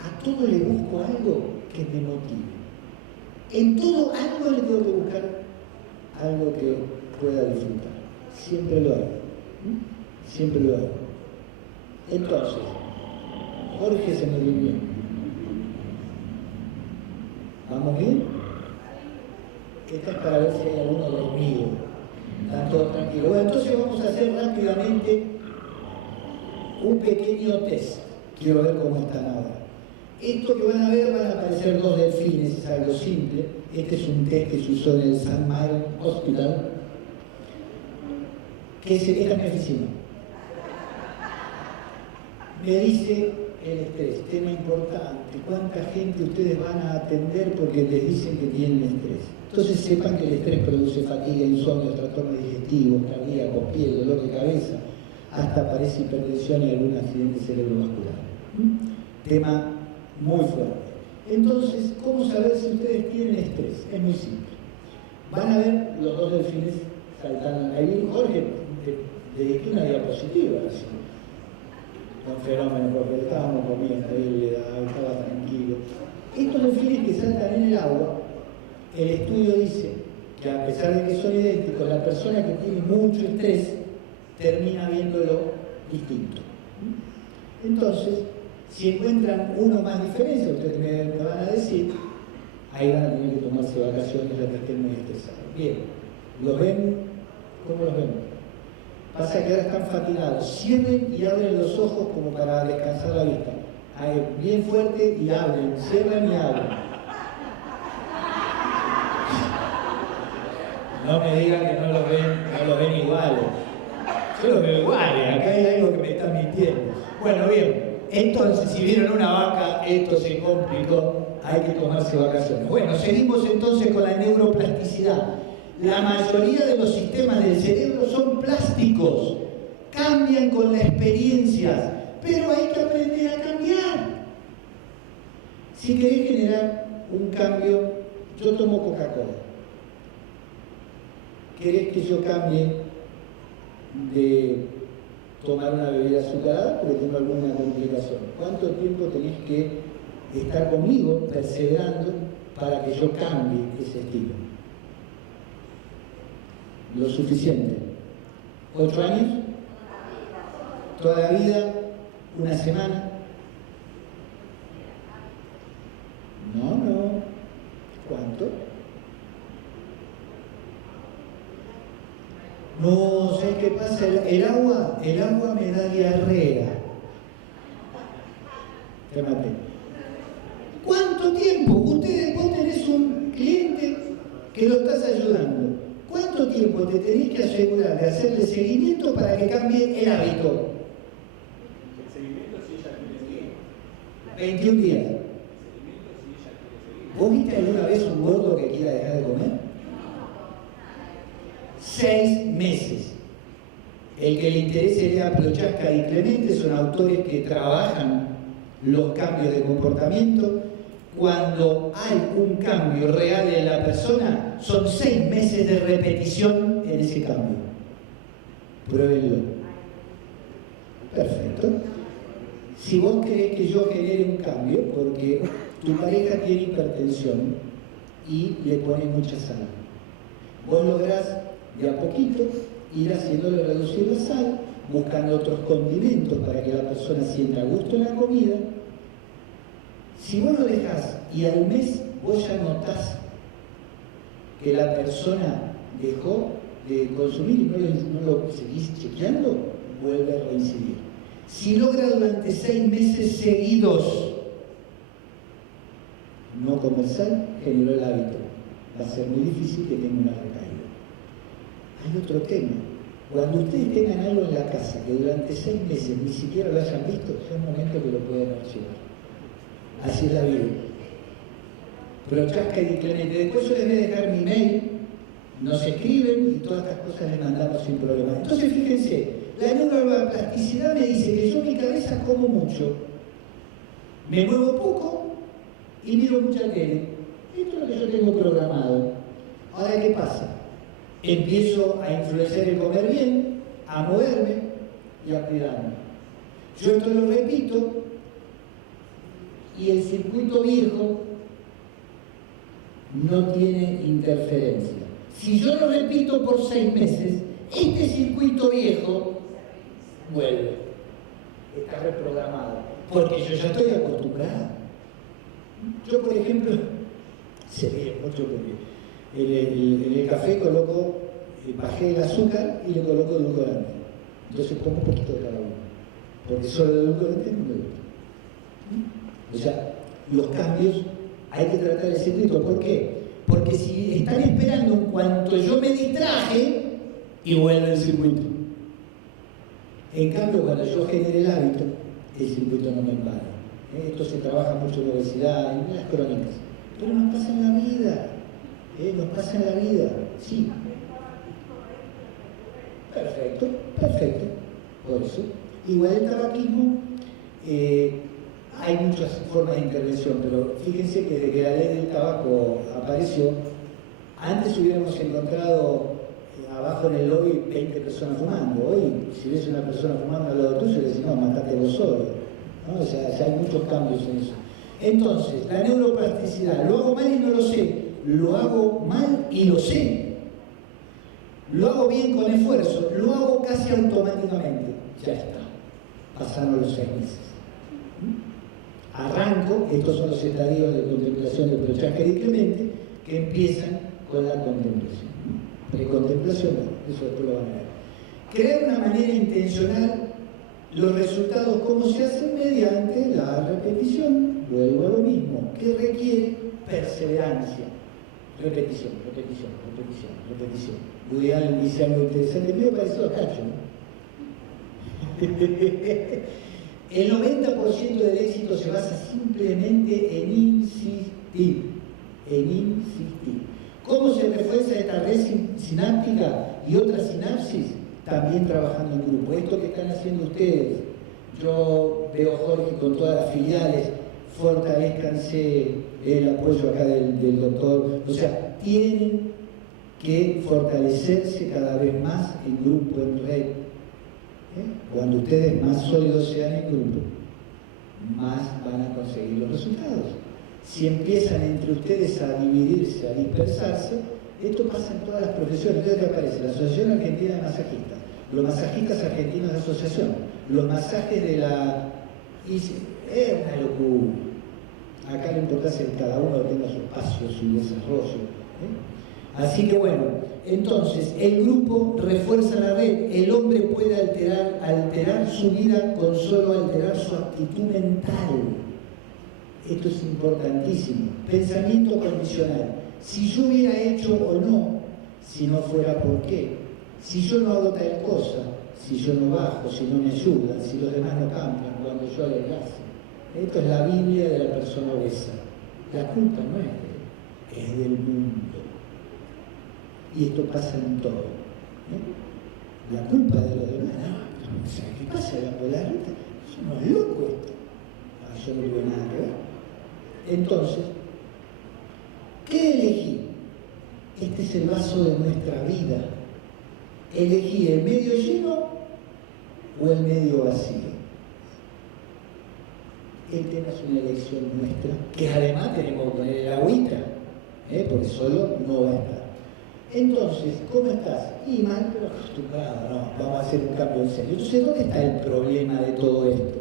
a todo le busco algo que me motive. En todo algo le tengo que buscar algo que pueda disfrutar. Siempre lo hago. Siempre lo hago. Entonces, Jorge se me durmió. ¿Vamos bien? Esta es para ver si hay alguno dormido. Están todos tranquilos. Bueno, entonces vamos a hacer rápidamente un pequeño test. Quiero ver cómo están ahora. Esto que van a ver van a aparecer dos delfines, es algo simple. Este es un test que se usó en el St. Mary's Hospital. Que esta es mi oficina. Me dice el estrés, tema importante. ¿Cuánta gente ustedes van a atender porque les dicen que tienen estrés? Entonces sepan que el estrés produce fatiga, insomnio, trastornos digestivos, cardíacos, piel, dolor de cabeza, hasta aparece hipertensión y algún accidente cerebrovascular. Tema muy fuerte. Entonces, ¿cómo saber si ustedes tienen estrés? Es muy simple. Van a ver los dos delfines saltando. Ahí Jorge dediqué una diapositiva así, con fenómenos, porque estábamos comiendo, él le daba, estaba tranquilo. Estos delfines que saltan en el agua, el estudio dice que a pesar de que son idénticos, la persona que tiene mucho estrés termina viéndolo distinto. Entonces, si encuentran uno más diferencia, ustedes me van a decir, ahí van a tener que tomarse vacaciones ya que estén muy estresados. Bien, ¿los ven? ¿Cómo los ven? Pasa que ahora están fatigados. Cierren y abren los ojos como para descansar la vista. Ahí, bien fuerte y abren, cierran y abren. No me digan que no los ven iguales. Yo los veo iguales, acá hay algo que me está mintiendo. Bueno, bien, entonces si vieron una vaca, esto se complicó, hay que tomarse vacaciones. Bueno, seguimos entonces con la neuroplasticidad. La mayoría de los sistemas del cerebro son plásticos, cambian con la experiencia, pero hay que aprender a cambiar. Si querés generar un cambio, yo tomo Coca-Cola. ¿Querés que yo cambie de tomar una bebida azucarada porque tengo alguna complicación? ¿Cuánto tiempo tenés que estar conmigo, perseverando, para que yo cambie ese estilo. Lo suficiente. 8 años, toda la vida, una semana. No. ¿Cuánto? No, ¿sabes qué pasa? El agua me da diarrea. Te maté. ¿Cuánto tiempo? Vos tenés un cliente que lo estás ayudando. ¿Cuánto tiempo te tenés que asegurar de hacerle seguimiento para que cambie el hábito? El seguimiento si ella quiere seguir. 21 días. El seguimiento si ella quiere seguir. ¿Vos viste alguna vez un gordo que quiera dejar de comer? 6 meses. El que le interese lea Prochaska y Clemente, son autores que trabajan los cambios de comportamiento. Cuando hay un cambio real en la persona, son 6 meses de repetición en ese cambio. Pruébenlo. Perfecto. Si vos querés que yo genere un cambio, porque tu pareja tiene hipertensión y le pone mucha sal, vos lográs de a poquito ir haciéndole reducir la sal, buscando otros condimentos para que la persona sienta gusto en la comida. Si vos lo dejás y al mes vos ya notás que la persona dejó de consumir y no lo seguís chequeando, vuelve a reincidir. Si logra durante 6 meses seguidos no comer sal, generó el hábito. Va a ser muy difícil que tenga una recaída. Hay otro tema. Cuando ustedes tengan algo en la casa que durante 6 meses ni siquiera lo hayan visto, es un momento que lo pueden archivar. Así es la vida. Prochaska y Clemente. Después yo les voy a dejar mi mail, nos escriben y todas estas cosas les mandamos sin problema. Entonces fíjense, la neuroplasticidad me dice que yo en mi cabeza como mucho, me muevo poco y miro mucha tele. Esto es lo que yo tengo programado. Ahora, ¿qué pasa? Empiezo a influenciar el comer bien, a moverme y a cuidarme. Yo esto lo repito y el circuito viejo no tiene interferencia. Si yo lo repito por 6 meses, este circuito viejo vuelve. Está reprogramado. Porque yo ya estoy acostumbrado. Yo, por ejemplo, se ríe mucho porque en el café coloco, bajé el azúcar y le coloco edulcorante. Entonces pongo un poquito de cada uno. Porque solo el edulcorante no me gusta. O sea, los cambios hay que tratar el circuito. ¿Por qué? Porque si están esperando en cuanto yo me distraje, y vuelve el circuito. En cambio, cuando yo genere el hábito, el circuito no me para. Esto se trabaja mucho en la obesidad, en las crónicas. Pero nos pasa en la vida. Nos pasa en la vida. Sí. Perfecto. Por eso. Igual el tabaquismo, hay muchas formas de intervención, pero fíjense que desde que la ley del tabaco apareció, antes hubiéramos encontrado abajo en el lobby 20 personas fumando. Hoy, si ves una persona fumando al lado tuyo, le decís, no, matate vos solo. ¿No? O sea, ya hay muchos cambios en eso. Entonces, la neuroplasticidad, ¿lo hago mal y no lo sé? Lo hago mal y lo sé. Lo hago bien con esfuerzo, lo hago casi automáticamente. Ya está. Pasaron los 6 meses. Arranco, estos son los estadios de contemplación de Prochaska y Clemente, que empiezan con la contemplación. Precontemplación, eso después lo van a ver. Crear una manera intencional, los resultados, ¿cómo se hacen? Mediante la repetición, vuelvo a lo mismo, que requiere perseverancia. Repetición. Woody Allen dice algo interesante, me pareció a Cacho, ¿no? El 90% del éxito se basa simplemente en insistir. ¿Cómo se refuerza esta red sináptica y otras sinapsis? También trabajando en grupo. Esto que están haciendo ustedes, yo veo a Jorge con todas las filiales, fortalezcanse el apoyo acá del doctor. O sea, tienen que fortalecerse cada vez más en grupo, en red. Cuando ustedes más sólidos sean en grupo, más van a conseguir los resultados. Si empiezan entre ustedes a dividirse, a dispersarse, esto pasa en todas las profesiones. Entonces, ¿qué aparece? La Asociación Argentina de Masajistas, los masajistas argentinos de asociación, los masajes de la... Es una locura. Acá lo importante es que cada uno tenga su espacio, su desarrollo. Así que bueno, entonces el grupo refuerza la red. El hombre puede alterar su vida con solo alterar su actitud mental. Esto es importantísimo. Pensamiento condicional. Si yo hubiera hecho o no, si no fuera por qué, si yo no hago tal cosa, si yo no bajo, si no me ayudan, si los demás no cambian cuando yo adelgazo. Esto es la Biblia de la persona obesa. La culpa no es de él, es del mundo. Y esto pasa en todo. La culpa de los demás. ¿Qué pasa? La polaridad. Somos locos esto. Yo no tuve nada que ver. Entonces, ¿qué elegí? Este es el vaso de nuestra vida. ¿Elegí el medio lleno o el medio vacío? El tema es una elección nuestra, que además tenemos que poner el agüita, porque solo no va a estar. Entonces, ¿cómo estás? Y mal, pero acostumbrado, no, vamos a hacer un cambio en serio. Entonces, ¿dónde está el problema de todo esto?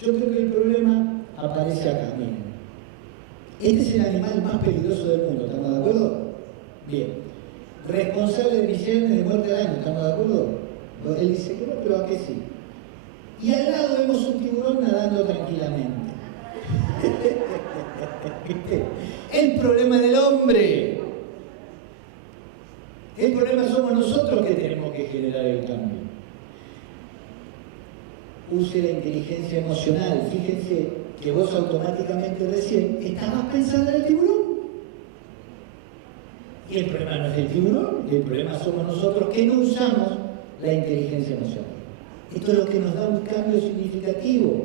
Yo creo que el problema aparece acá, miren. Este es el animal más peligroso del mundo, ¿estamos de acuerdo? Bien. Responsable de millones de muertes al año, ¿estamos de acuerdo? Él dice que no, pero ¿a qué sí? Y al lado vemos un tiburón nadando tranquilamente. El problema del hombre. El problema somos nosotros que tenemos que generar el cambio. Use la inteligencia emocional. Fíjense que vos automáticamente recién estabas pensando en el tiburón. Y el problema no es el tiburón, el problema somos nosotros que no usamos la inteligencia emocional. Esto es lo que nos da un cambio significativo.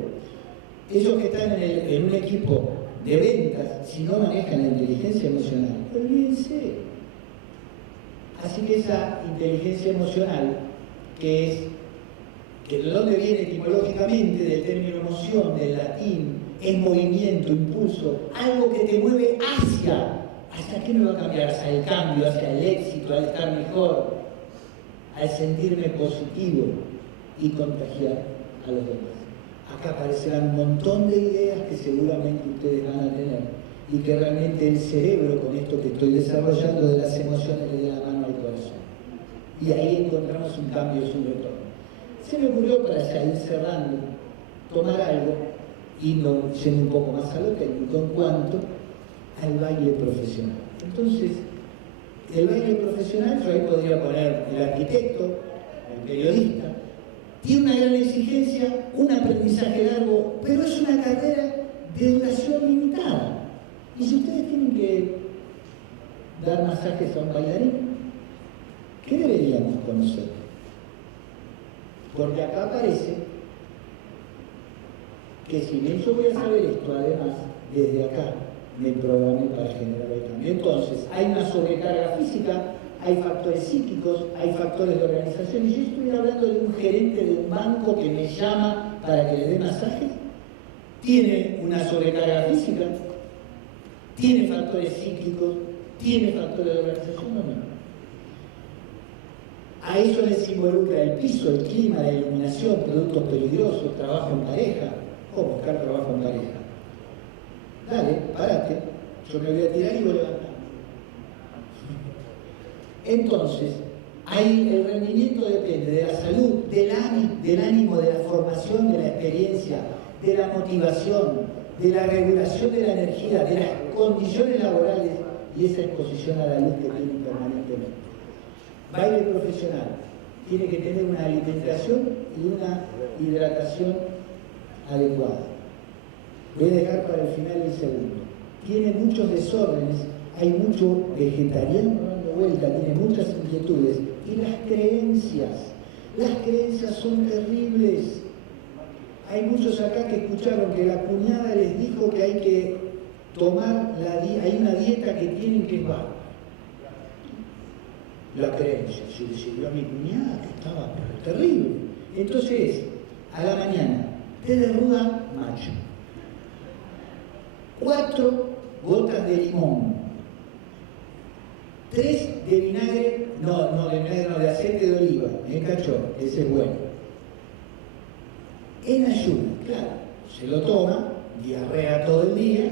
Ellos que están en un equipo de ventas, si no manejan la inteligencia emocional, olvídense. Así que esa inteligencia emocional, que de dónde viene etimológicamente del término emoción, del latín, es movimiento, impulso, algo que te mueve ¿hacia qué me va a cambiar? Hacia el cambio, hacia el éxito, al estar mejor, al sentirme positivo y contagiar a los demás. Acá aparecerán un montón de ideas que seguramente ustedes van a tener y que realmente el cerebro, con esto que estoy desarrollando de las emociones, le dé la mano al corazón. Y ahí encontramos un cambio y un retorno. Se me ocurrió, para ya ir cerrando, tomar algo y no yendo un poco más a lo técnico en cuanto al baile profesional. Entonces, el baile profesional, yo ahí podría poner el arquitecto, el periodista, tiene una gran exigencia, un aprendizaje largo, pero es una carrera de duración limitada. Y si ustedes tienen que dar masajes a un bailarín, ¿qué deberíamos conocer? Porque acá aparece que si bien yo voy a saber esto, además, desde acá me programé para generar el cambio. Entonces, hay una sobrecarga física, hay factores psíquicos, hay factores de organización. Y yo estoy hablando de un gerente de un banco que me llama para que le dé masajes. Tiene una sobrecarga física, tiene factores psíquicos, tiene factores de organización o no. A eso les involucra el piso, el clima, la iluminación, productos peligrosos, trabajo en pareja. ¿Cómo buscar trabajo en pareja? Dale, párate, yo me voy a tirar y voy a levantar. Entonces, ahí el rendimiento depende de la salud, del ánimo, de la formación, de la experiencia, de la motivación, de la regulación de la energía, de las condiciones laborales y esa exposición a la luz que tienen permanentemente. Baile profesional tiene que tener una alimentación y una hidratación adecuada. Voy a dejar para el final el segundo. Tiene muchos desórdenes, hay mucho vegetariano dando vuelta, tiene muchas inquietudes. Y las creencias son terribles. Hay muchos acá que escucharon que la cuñada les dijo que hay que tomar, hay una dieta que tienen que bajar. La creencia, se le sirvió a mi cuñada que estaba terrible. Entonces, a la mañana, té de ruda macho, 4 gotas de limón, 3 de vinagre, de aceite de oliva, me cachó, ese es bueno. En ayuno, claro, se lo toma, diarrea todo el día,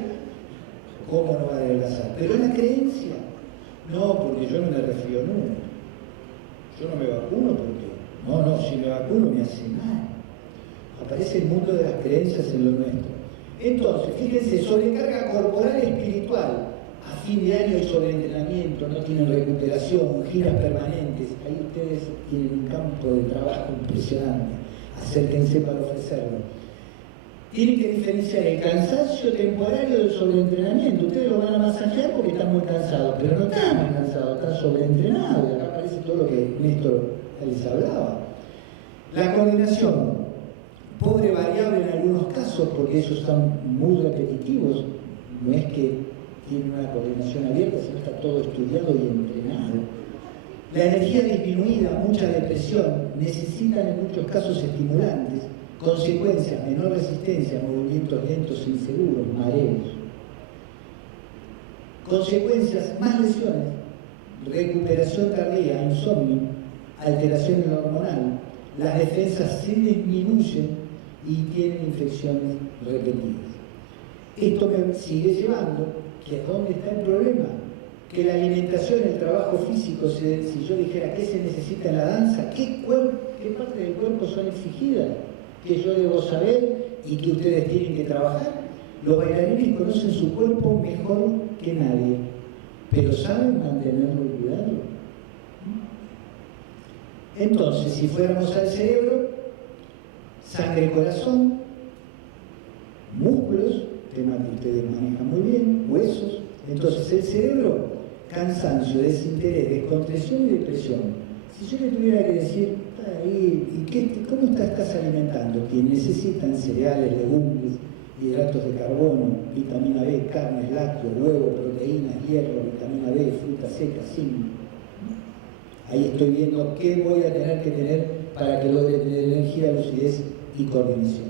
¿cómo no va a adelgazar? Pero la creencia, no, porque yo no me resfrío nunca, yo no me vacuno porque, si me vacuno me hace mal. Aparece el mundo de las creencias en lo nuestro. Entonces, fíjense, sobrecarga corporal y espiritual. A fin de año hay sobreentrenamiento, no tienen recuperación, giras permanentes. Ahí ustedes tienen un campo de trabajo impresionante. Acérquense para ofrecerlo. Tienen que diferenciar el cansancio temporario del sobreentrenamiento. Ustedes lo van a masajear porque están muy cansados, pero no están muy cansados, están sobreentrenados. Y acá aparece todo lo que Néstor les hablaba. La coordinación. Pobre variable en algunos casos, porque esos son muy repetitivos, no es que tienen una coordinación abierta, sino está todo estudiado y entrenado. La energía disminuida, mucha depresión, necesitan en muchos casos estimulantes, consecuencias, menor resistencia, movimientos lentos, inseguros, mareos. Consecuencias, más lesiones, recuperación tardía, insomnio, alteración en lo hormonal. Las defensas se disminuyen y tienen infecciones repetidas. Esto me sigue llevando, que es donde está el problema, que la alimentación, el trabajo físico, si yo dijera qué se necesita en la danza, qué parte del cuerpo son exigidas, que yo debo saber y que ustedes tienen que trabajar. Los bailarines conocen su cuerpo mejor que nadie, pero saben mantenerlo y cuidarlo. Entonces, si fuéramos al cerebro, sangre, corazón, músculos, tema que ustedes manejan muy bien, huesos. Entonces, el cerebro, cansancio, desinterés, descontención y depresión. Si yo le tuviera que decir, ¿cómo estás alimentando? Que necesitan cereales, legumbres, hidratos de carbono, vitamina B, carnes, lácteos, huevo, proteínas, hierro, vitamina B, fruta seca, zinc. Ahí estoy viendo qué voy a tener que tener para que logre tener energía, lucidez y coordinación.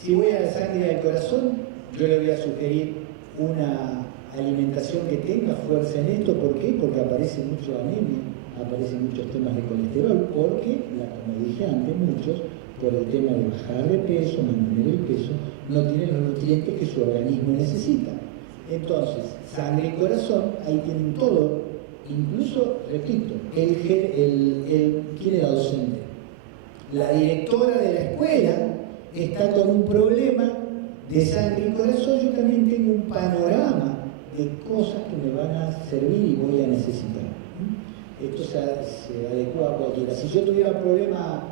Si voy a la sangre del corazón, yo le voy a sugerir una alimentación que tenga fuerza en esto. ¿Por qué? Porque aparece mucho anemia, aparecen muchos temas de colesterol, porque, como dije antes, muchos, por el tema de bajar de peso, mantener el peso, no tienen los nutrientes que su organismo necesita. Entonces, sangre y corazón, ahí tienen todo. Incluso, repito, ¿quién era docente? La directora de la escuela está con un problema de sangre y corazón. Yo también tengo un panorama de cosas que me van a servir y voy a necesitar. Esto se adecua a cualquiera. Si yo tuviera problema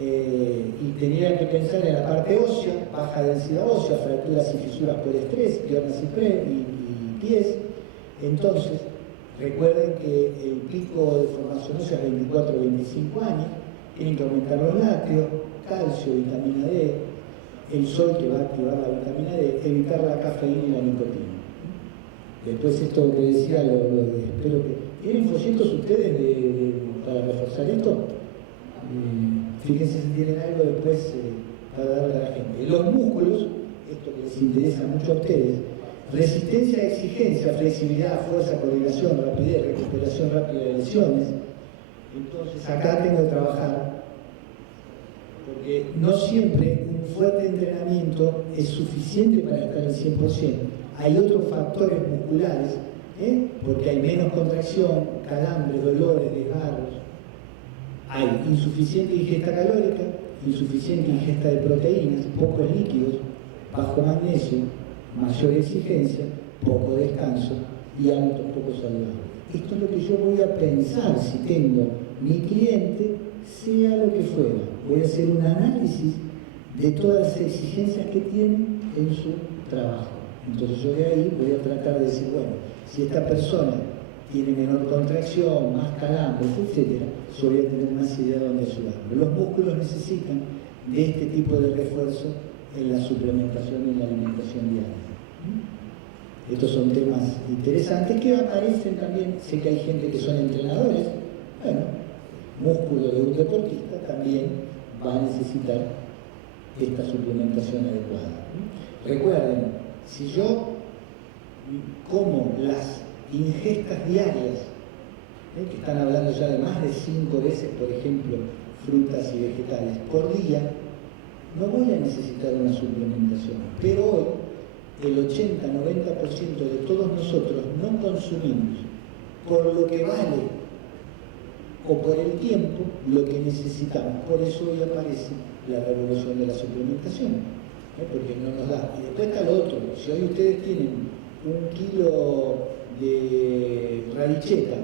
y tenía que pensar en la parte ósea, baja densidad ósea, fracturas y fisuras por estrés, piernas y pies, entonces recuerden que el pico de formación ósea es 24 o 25 años, tienen que aumentar los lácteos, calcio, vitamina D, el sol que va a activar la vitamina D, evitar la cafeína y la nicotina. Después esto que decía, espero que... ¿Tienen folletos ustedes para reforzar esto? Fíjense si tienen algo después para darle a la gente. Los músculos, esto que les interesa mucho a ustedes, resistencia a exigencia, flexibilidad, fuerza, coordinación, rapidez, recuperación rápida de lesiones. Entonces acá tengo que trabajar, porque no siempre un fuerte entrenamiento es suficiente para estar al 100%. Hay otros factores musculares, porque hay menos contracción, calambres, dolores, desgarros. Hay insuficiente ingesta calórica, insuficiente ingesta de proteínas, pocos líquidos, bajo magnesio, mayor exigencia, poco descanso y hábitos poco saludables. Esto es lo que yo voy a pensar si tengo mi cliente, sea lo que fuera. Voy a hacer un análisis de todas las exigencias que tiene en su trabajo. Entonces yo de ahí voy a tratar de decir, bueno, si esta persona tiene menor contracción, más calambres, etc., yo voy a tener más idea de dónde ayudarlo. Los músculos necesitan de este tipo de refuerzo en la suplementación y en la alimentación diaria. Estos son temas interesantes que aparecen también. Sé que hay gente que son entrenadores. Bueno, músculo de un deportista también va a necesitar esta suplementación adecuada. Recuerden, si yo como las ingestas diarias, que están hablando ya de más de 5 veces, por ejemplo, frutas y vegetales por día, no voy a necesitar una suplementación. Pero hoy, el 80-90% de todos nosotros no consumimos por lo que vale o por el tiempo lo que necesitamos. Por eso hoy aparece la revolución de la suplementación, porque no nos da. Y después está lo otro. Si hoy ustedes tienen 1 kilo de radicheta,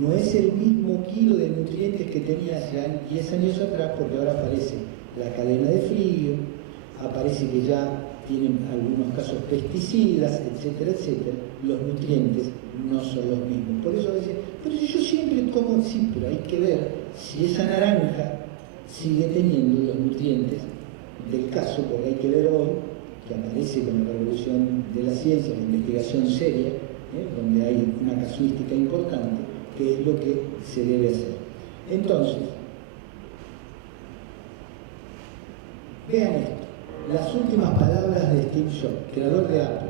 no es el mismo kilo de nutrientes que tenía hace 10 años atrás, porque ahora aparece la cadena de frío, aparece que ya tienen algunos casos pesticidas, etcétera, etcétera. Los nutrientes no son los mismos. Por eso decía, pero si yo siempre como, sí, pero hay que ver si esa naranja sigue teniendo los nutrientes del caso, porque hay que ver hoy, que aparece con la revolución de la ciencia, la investigación seria, donde hay una casuística importante, qué es lo que se debe hacer. Entonces, vean esto, las últimas palabras de Steve Jobs, creador de Apple.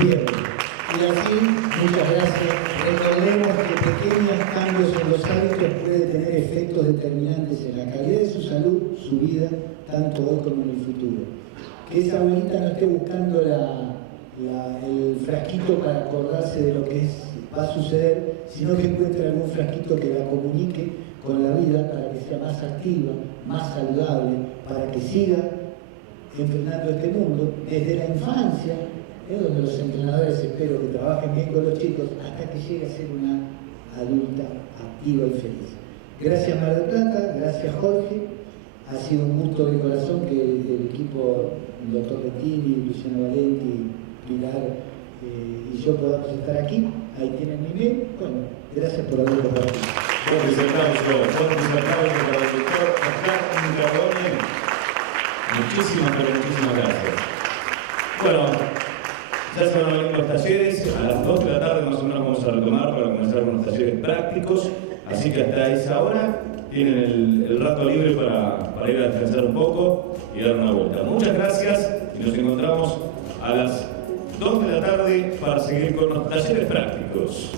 Bien, y así, muchas gracias. Recordemos que pequeños cambios en los hábitos pueden tener efectos determinantes en la calidad de su salud, su vida, tanto hoy como en el futuro. Que esa abuelita no esté buscando el frasquito para acordarse de lo que va a suceder, sino que encuentre algún frasquito que la comunique con la vida para que sea más activa, más saludable, para que siga enfrentando este mundo desde la infancia, donde los entrenadores espero que trabajen bien con los chicos, hasta que llegue a ser una adulta activa y feliz. Gracias Mar del Plata, gracias Jorge, ha sido un gusto de corazón que el equipo, el doctor Bettini, Luciano Valenti, Pilar y yo podamos estar aquí. Ahí tienen mi mail. Bueno, gracias por haber compartido. Fuertes aplausos para el doctor Oscar Carbone. Muchísimas, pero muchísimas gracias. Bueno, ya se van a venir los talleres, a las 2 de la tarde más o menos vamos a retomar para comenzar con los talleres prácticos, así que hasta esa hora tienen el rato libre para ir a descansar un poco y dar una vuelta. Muchas gracias y nos encontramos a las 2 de la tarde para seguir con los talleres prácticos.